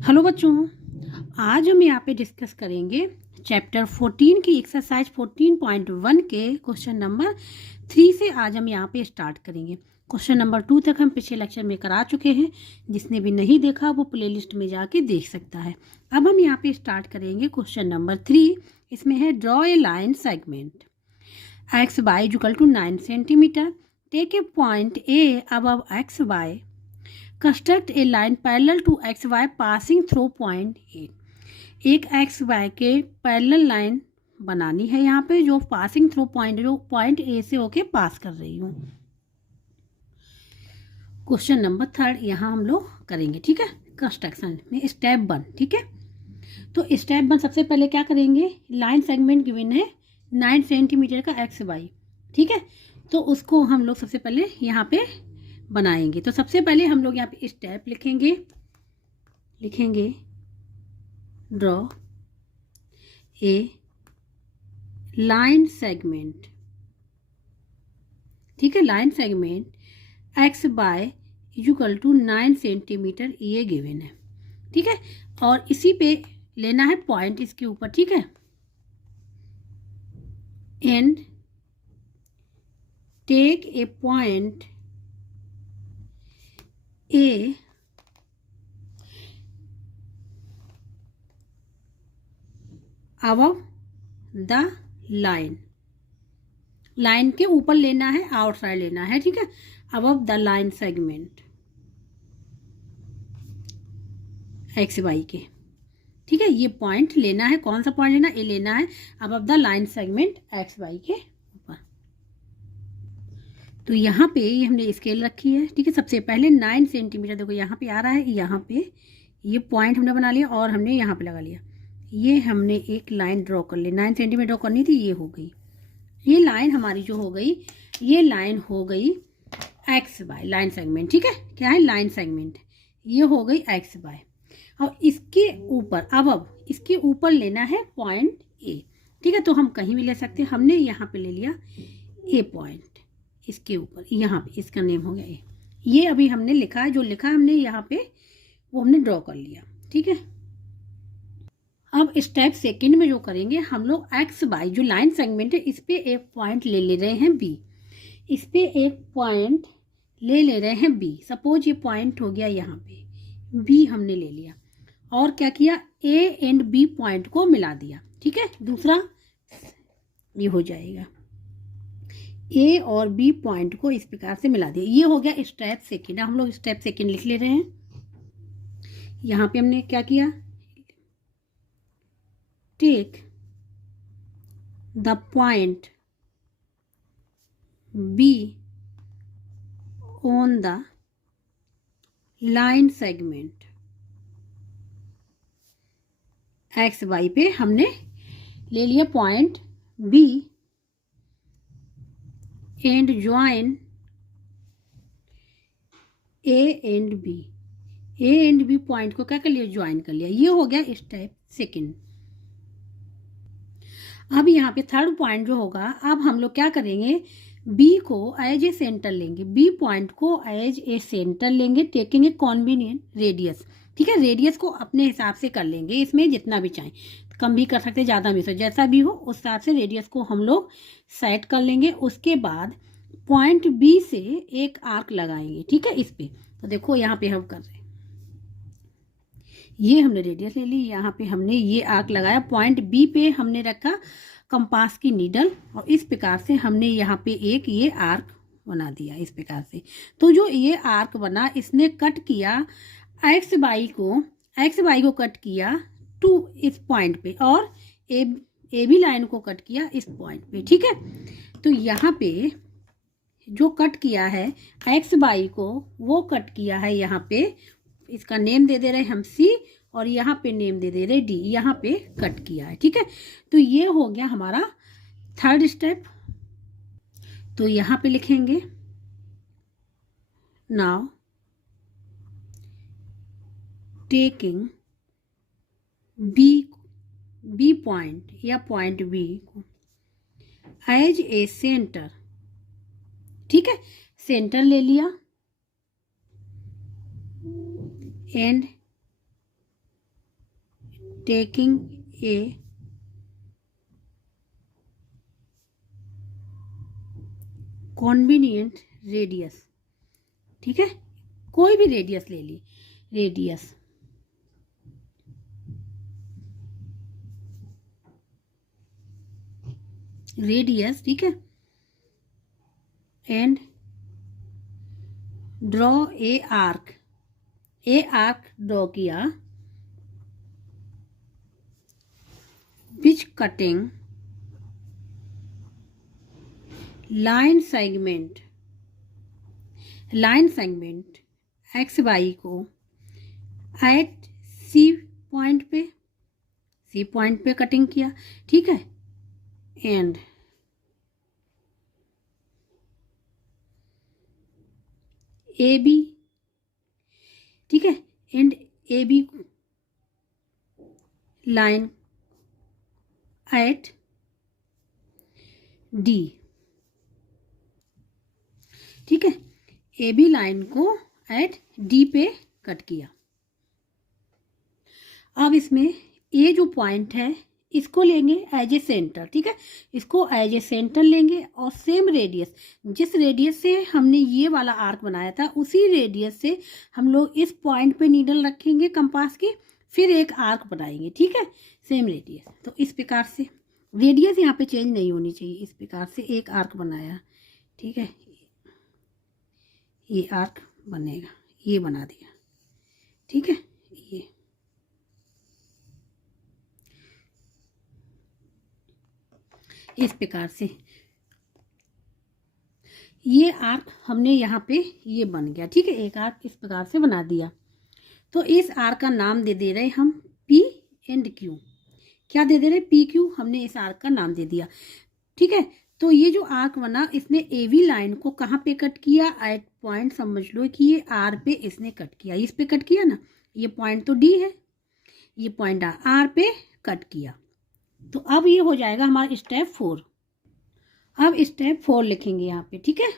Hello बच्चों, आज हम यहाँ पे डिस्कस करेंगे चैप्टर 14 की एक्सरसाइज 14.1 के क्वेश्चन नंबर 3 से। आज हम यहाँ पे स्टार्ट करेंगे। क्वेश्चन नंबर 2 तक हम पिछले लेक्चर में करा चुके हैं। जिसने भी नहीं देखा वो प्लेलिस्ट में जाके देख सकता है। अब हम यहाँ पे स्टार्ट करेंगे क्वेश्चन नंबर 3। इसमें है draw a line segment X Y equal to 9 centimetre. Take a point A above X Y. Construct a line parallel to X Y passing through point A. एक एक्स वाई के parallel line बनानी है यहाँ पे, जो passing through point, जो point A से होके पास कर रही हूँ। क्वेश्चन नंबर 3 यहाँ हम लोग करेंगे, ठीक है। कंस्ट्रक्शन में स्टेप 1, ठीक है। तो स्टेप 1 सबसे पहले क्या करेंगे, लाइन सेगमेंट गिवन है 9 सेंटीमीटर का एक्स वाई, ठीक है। तो उसको हम लोग सबसे पहले यहाँ पे बनाएंगे। तो सबसे पहले हम लोग यहाँ पे स्टेप लिखेंगे ड्रॉ ए लाइन सेगमेंट, ठीक है। Line segment X by equal to 9 centimetre ये गिवन है, ठीक है। और इसी पे लेना है पॉइंट इसके ऊपर, ठीक है। And take a point A above the line, line के ऊपर लेना है, आउटसाइड लेना है, ठीक है। Above the line segment X Y के, ठीक है। ये पॉइंट लेना है, कौन सा पॉइंट लेना, ये लेना है above the line segment X Y के ऊपर। तो यहाँ पे ये हमने स्केल रखी है, ठीक है। सबसे पहले 9 सेंटीमीटर, देखो यहाँ पे आ रहा है, यहाँ पे ये पॉइंट हमने बना लिया और हमने यहाँ पे लगा लिया। ये हमने एक लाइन ड्रॉ कर ली, 9 सेंटीमीटर ड्रॉ करनी थी, ये हो गई। ये लाइन हमारी जो हो गई, ये लाइन हो गई एक्स वाई लाइन सेगमेंट, ठीक है। क्या है, लाइन सेगमेंट। ये हो गई एक्स वाई। और इसके ऊपर अब इसके ऊपर लेना है पॉइंट ए, ठीक है। तो हम कहीं भी ले सकते हैं, हमने यहाँ पे ले लिया ए पॉइंट, इसके ऊपर यहाँ पे इसका नेम हो गया ए। ये अभी हमने लिखा है, जो लिखा हमने यहाँ पे वो हमने ड्रॉ कर लिया, ठीक है। अब स्टेप सेकंड में जो करेंगे हम लोग एक्स वाई जो लाइन सेगमेंट है, इस पे एक पॉइंट ले रहे हैं बी। इस पे एक पॉइंट ले रहे हैं बी। सपोज ये पॉइंट हो गया यहाँ पे, बी हमने ले लिया और क्या किया, ए एंड बी पॉइंट को मिला दिया, ठीक है। दूसरा ये हो जाएगा, ए और बी पॉइंट को इस प्रकार से मिला दिया। ये हो गया स्टेप सेकंड। हम लोग स्टेप सेकंड लिख ले रहे हैं। यहाँ पे हमने क्या किया, take the point B on the line segment X Y पे हमने ले लिया point B and join A and B. A and B point को क्या कर लिया, ज्वाइन कर लिया। ये हो गया स्टेप सेकंड। अब यहाँ पे थर्ड पॉइंट जो होगा, अब हम लोग क्या करेंगे, बी को एज ए सेंटर लेंगे, बी पॉइंट को एज ए सेंटर लेंगे, टेकिंग ए कॉन्वीनियंट रेडियस, ठीक है। रेडियस को अपने हिसाब से कर लेंगे, इसमें जितना भी चाहें, कम भी कर सकते, ज़्यादा भी, जैसा भी हो उस हिसाब से रेडियस को हम लोग सेट कर लेंगे। उसके बाद पॉइंट बी से एक आर्क लगाएंगे, ठीक है, इस पे। तो देखो यहाँ पे हम कर रहे हैं, ये हमने रेडियस ले ली, यहाँ पे हमने ये आर्क लगाया, पॉइंट बी पे हमने रखा कंपास की नीडल और इस प्रकार से हमने यहाँ पे एक ये आर्क बना दिया इस प्रकार से। तो जो ये आर्क बना, इसने कट किया एक्स वाई को कट किया टू इस पॉइंट पे और ए बी लाइन को कट किया इस पॉइंट पे, ठीक है। तो यहाँ पे जो कट किया है एक्स वाई को, वो कट किया है यहाँ पे, इसका नेम दे दे रहे हम सी और यहाँ पे नेम दे दे रहे डी, यहाँ पे कट किया है, ठीक है। तो ये हो गया हमारा थर्ड स्टेप। तो यहाँ पे लिखेंगे नाउ टेकिंग बी पॉइंट या पॉइंट बी को एज ए सेंटर, ठीक है। सेंटर ले लिया एंड टेकिंग ए कॉन्वीनियंट रेडियस, ठीक है, कोई भी रेडियस ले ली, रेडियस रेडियस, ठीक है, and draw a arc draw किया which cutting line segment X Y को एट सी पॉइंट पे कटिंग किया, ठीक है, एंड ए बी, ठीक है, and A B line at D, ठीक है, ए बी लाइन को एट डी पे कट किया। अब इसमें ए जो पॉइंट है इसको लेंगे एज ए सेंटर, ठीक है, इसको एज ए सेंटर लेंगे और सेम रेडियस, जिस रेडियस से हमने ये वाला आर्क बनाया था उसी रेडियस से हम लोग इस पॉइंट पे नीडल रखेंगे कंपास की, फिर एक आर्क बनाएंगे, ठीक है, सेम रेडियस। तो इस प्रकार से रेडियस यहाँ पे चेंज नहीं होनी चाहिए, इस प्रकार से एक आर्क बनाया, ठीक है, ये आर्क बनेगा, ये बना दिया, ठीक है, ये इस प्रकार से ये आर्क हमने यहाँ पे ये बन गया, ठीक है, एक आर्क इस प्रकार से बना दिया। तो इस आर्क का नाम दे रहे हम पी एंड क्यू, क्या दे रहे पी क्यू, हमने इस आर्क का नाम दे दिया, ठीक है। तो ये जो आर्क बना इसने ए वी लाइन को कहाँ पे कट किया, एट पॉइंट, समझ लो कि ये आर पे इसने कट किया, इस पे कट किया ना, ये पॉइंट तो डी है, ये पॉइंट आर पे कट किया। तो अब ये हो जाएगा हमारा स्टेप 4। अब स्टेप 4 लिखेंगे यहाँ पे, ठीक है,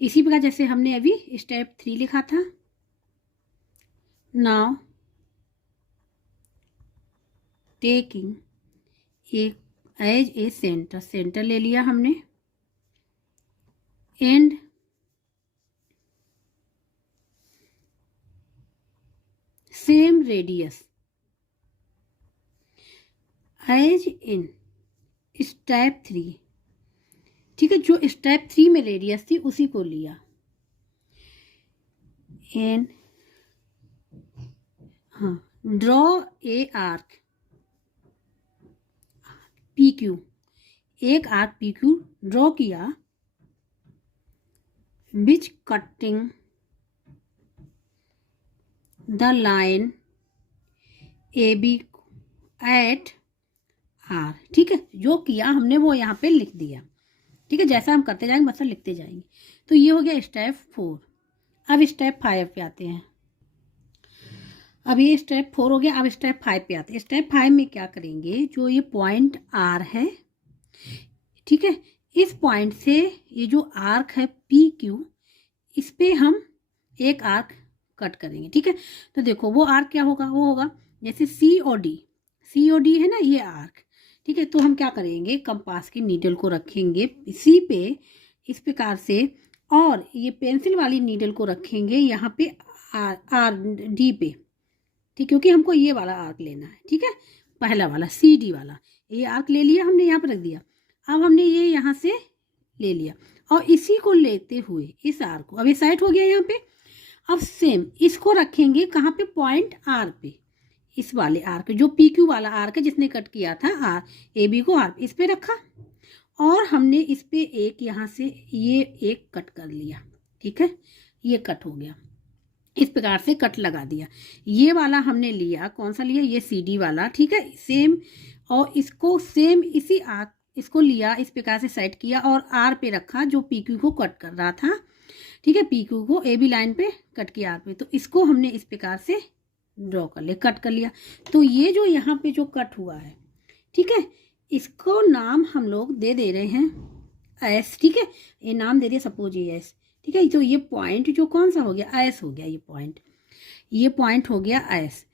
इसी प्रकार जैसे हमने अभी स्टेप 3 लिखा था। Now taking as A centre ले लिया हमने, and same radius as in step 3, ठीक है, जो स्टेप 3 में रेडियस थी उसी को लिया, एंड हाँ draw a arc P Q, एक आर्क पी क्यू ड्रॉ किया which cutting the line A B at R, ठीक है, जो किया हमने वो यहाँ पे लिख दिया, ठीक है, जैसा हम करते जाएंगे मतलब लिखते जाएंगे। तो ये हो गया स्टेप 4। अब स्टेप 5 पे आते हैं। अब ये स्टेप 4 हो गया, अब स्टेप 5 पे आते हैं। स्टेप 5 में क्या करेंगे, जो ये पॉइंट आर है, ठीक है, इस पॉइंट से ये जो आर्क है पी क्यू, इस पे हम एक आर्क कट करेंगे, ठीक है। तो देखो वो आर्क क्या होगा, वो होगा जैसे सी और डी है ना, ये आर्क, ठीक है। तो हम क्या करेंगे, कंपास की नीडल को रखेंगे सी पे इस प्रकार से, और ये पेंसिल वाली नीडल को रखेंगे यहाँ पे आर डी पे, ठीक, क्योंकि हमको ये वाला आर्क लेना है, ठीक है, पहला वाला सी डी वाला, ये आर्क ले लिया हमने, यहाँ पर रख दिया। अब हमने ये यहाँ से ले लिया और इसी को लेते हुए इस आर्क को, अब ये साइड हो गया यहाँ पे। अब सेम इसको रखेंगे कहाँ पे, पॉइंट आर पे, इस वाले आर्क जो पी क्यू वाला आर्क है जिसने कट किया था आर ए बी को, आर इस पे रखा और हमने इस पे एक यहाँ से ये एक कट कर लिया, ठीक है, ये कट हो गया, इस प्रकार से कट लगा दिया। ये वाला हमने लिया, कौन सा लिया, ये सी डी वाला, ठीक है, सेम, और इसको सेम इसी आर्क इसको लिया, इस प्रकार से सेट किया और आर पे रखा जो पी क्यू को कट कर रहा था, ठीक है, पी क्यू को ए बी लाइन पे कट किया आर पे, तो इसको हमने इस प्रकार से ड्रॉ कर लिया, कट कर लिया। तो ये जो यहाँ पे जो कट हुआ है, ठीक है, इसको नाम हम लोग दे रहे हैं एस, ठीक है, ये नाम दे दिया, सपोज ये एस, ठीक है। तो ये पॉइंट जो कौन सा हो गया, एस हो गया, ये पॉइंट हो गया एस,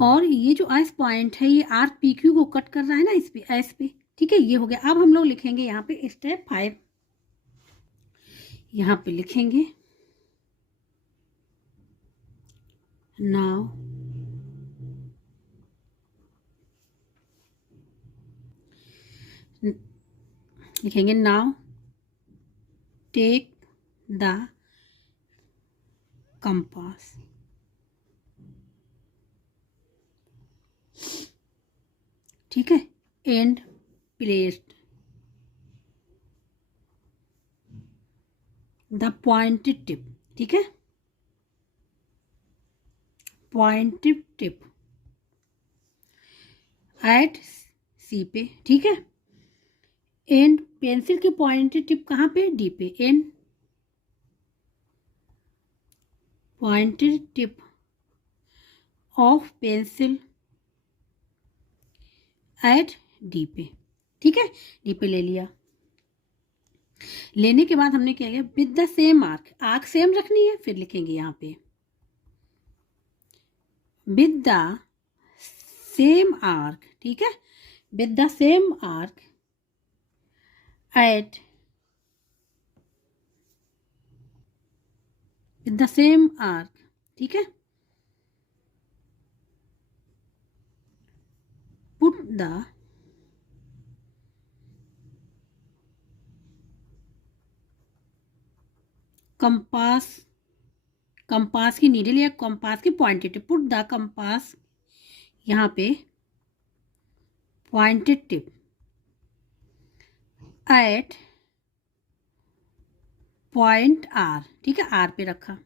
और ये जो एस पॉइंट है ये आर्क पी क्यू को कट कर रहा है ना इस पे, एस पे, ठीक है। ये हो गया। अब हम लोग लिखेंगे यहाँ पे स्टेप 5, यहाँ पे लिखेंगे नाउ लिखेंगे नाउ टेक द कंपास, ठीक है, and placed the pointed tip, ठीक है, पॉइंटेड टिप एट सी पे, ठीक है। एंड पेंसिल की पॉइंटेड टिप कहाँ पे, डी पे। And pointed tip of pencil at D पे, ठीक है। डी पे ले लिया। लेने के बाद हमने क्या किया, with the same arc, arc same रखनी है। फिर लिखेंगे यहाँ पे विद द सेम आर्क, ठीक है, with the same arc at with the same arc, ठीक है, पुट द कंपास, कंपास की नीडल या कंपास की pointed tip, put the compass यहाँ पे pointed tip at point R, ठीक है, आर पे रखा।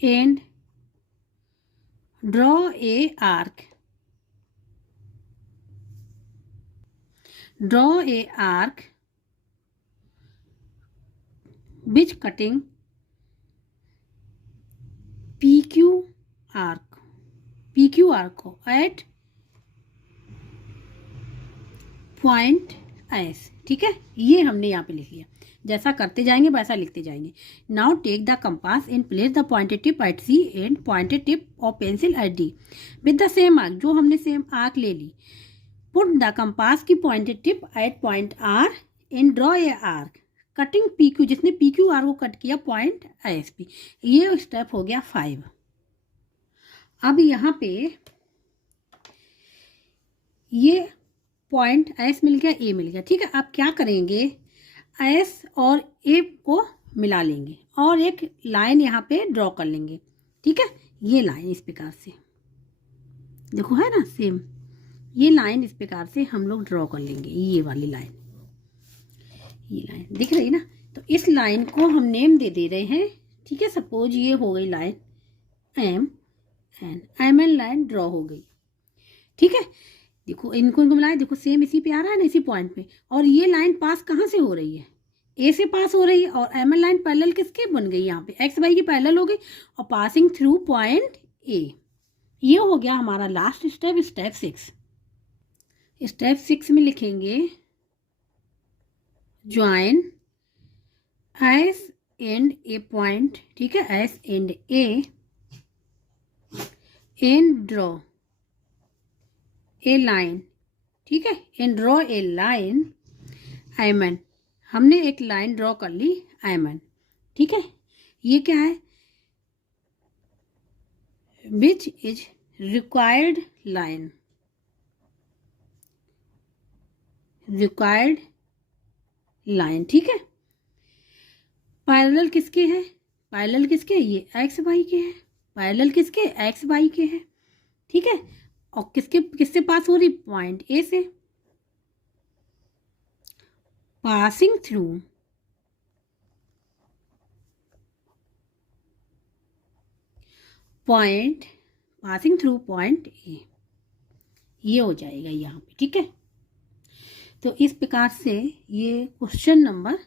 And draw a arc, draw a arc which cutting P Q arc, P Q arc को एट पॉइंट एस, ठीक है। ये हमने यहाँ पे लिख लिया। जैसा करते जाएंगे वैसा लिखते जाएंगे। Now take the compass and place the pointed tip at C and pointed tip of pencil at D with the same arc, जो हमने सेम आर्क ले ली। पुट द कंपास की pointed tip at point R and draw a arc cutting P Q, जिसने P Q R को cut किया point S P. ये step हो गया 5। अब यहाँ पे ये पॉइंट एस मिल गया, ए मिल गया, ठीक है। अब क्या करेंगे, एस और ए को मिला लेंगे और एक लाइन यहाँ पे ड्रॉ कर लेंगे, ठीक है। ये लाइन इस प्रकार से, देखो है ना सेम, ये लाइन इस प्रकार से हम लोग ड्रॉ कर लेंगे। ये वाली लाइन, ये लाइन दिख रही ना, तो इस लाइन को हम नेम दे रहे हैं, ठीक है। सपोज ये हो गई line M N line draw हो गई, ठीक है। देखो इनको मिलाए, देखो सेम इसी पे आ रहा है ना, इसी पॉइंट पे। और ये लाइन पास कहाँ से हो रही है, ए से पास हो रही है। और एम एन लाइन पैरेलल किसके बन गई, यहाँ पे एक्स वाई की पैरेलल हो गई और पासिंग थ्रू पॉइंट ए। ये हो गया हमारा लास्ट स्टेप, स्टेप 6। स्टेप 6 में लिखेंगे join us and A point, ठीक है, S and A and draw a line, ठीक है, एंड ड्रॉ ए लाइन एमन। हमने एक लाइन ड्रॉ कर ली एमन, ठीक है। ये क्या है, which is required line, required line, ठीक है। पैरेलल किसके है, पैरेलल किसके, ये एक्स वाई के है। पैरेलल किसके, एक्स वाई के है, ठीक है। और किससे पास हो रही, पॉइंट ए से। Passing through point, passing through point ए, ये हो जाएगा यहाँ पे, ठीक है। तो इस प्रकार से ये क्वेश्चन नंबर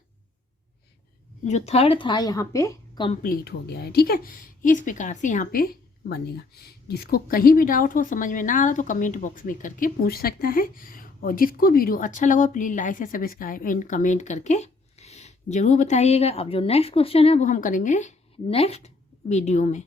जो 3rd था यहाँ पे कंप्लीट हो गया है, ठीक है। इस प्रकार से यहाँ पे बनेगा। जिसको कहीं भी डाउट हो, समझ में ना आ रहा, तो कमेंट बॉक्स में करके पूछ सकता है। और जिसको वीडियो अच्छा लगा प्लीज़ लाइक से सब्सक्राइब एंड कमेंट करके ज़रूर बताइएगा। अब जो नेक्स्ट क्वेश्चन है वो हम करेंगे नेक्स्ट वीडियो में।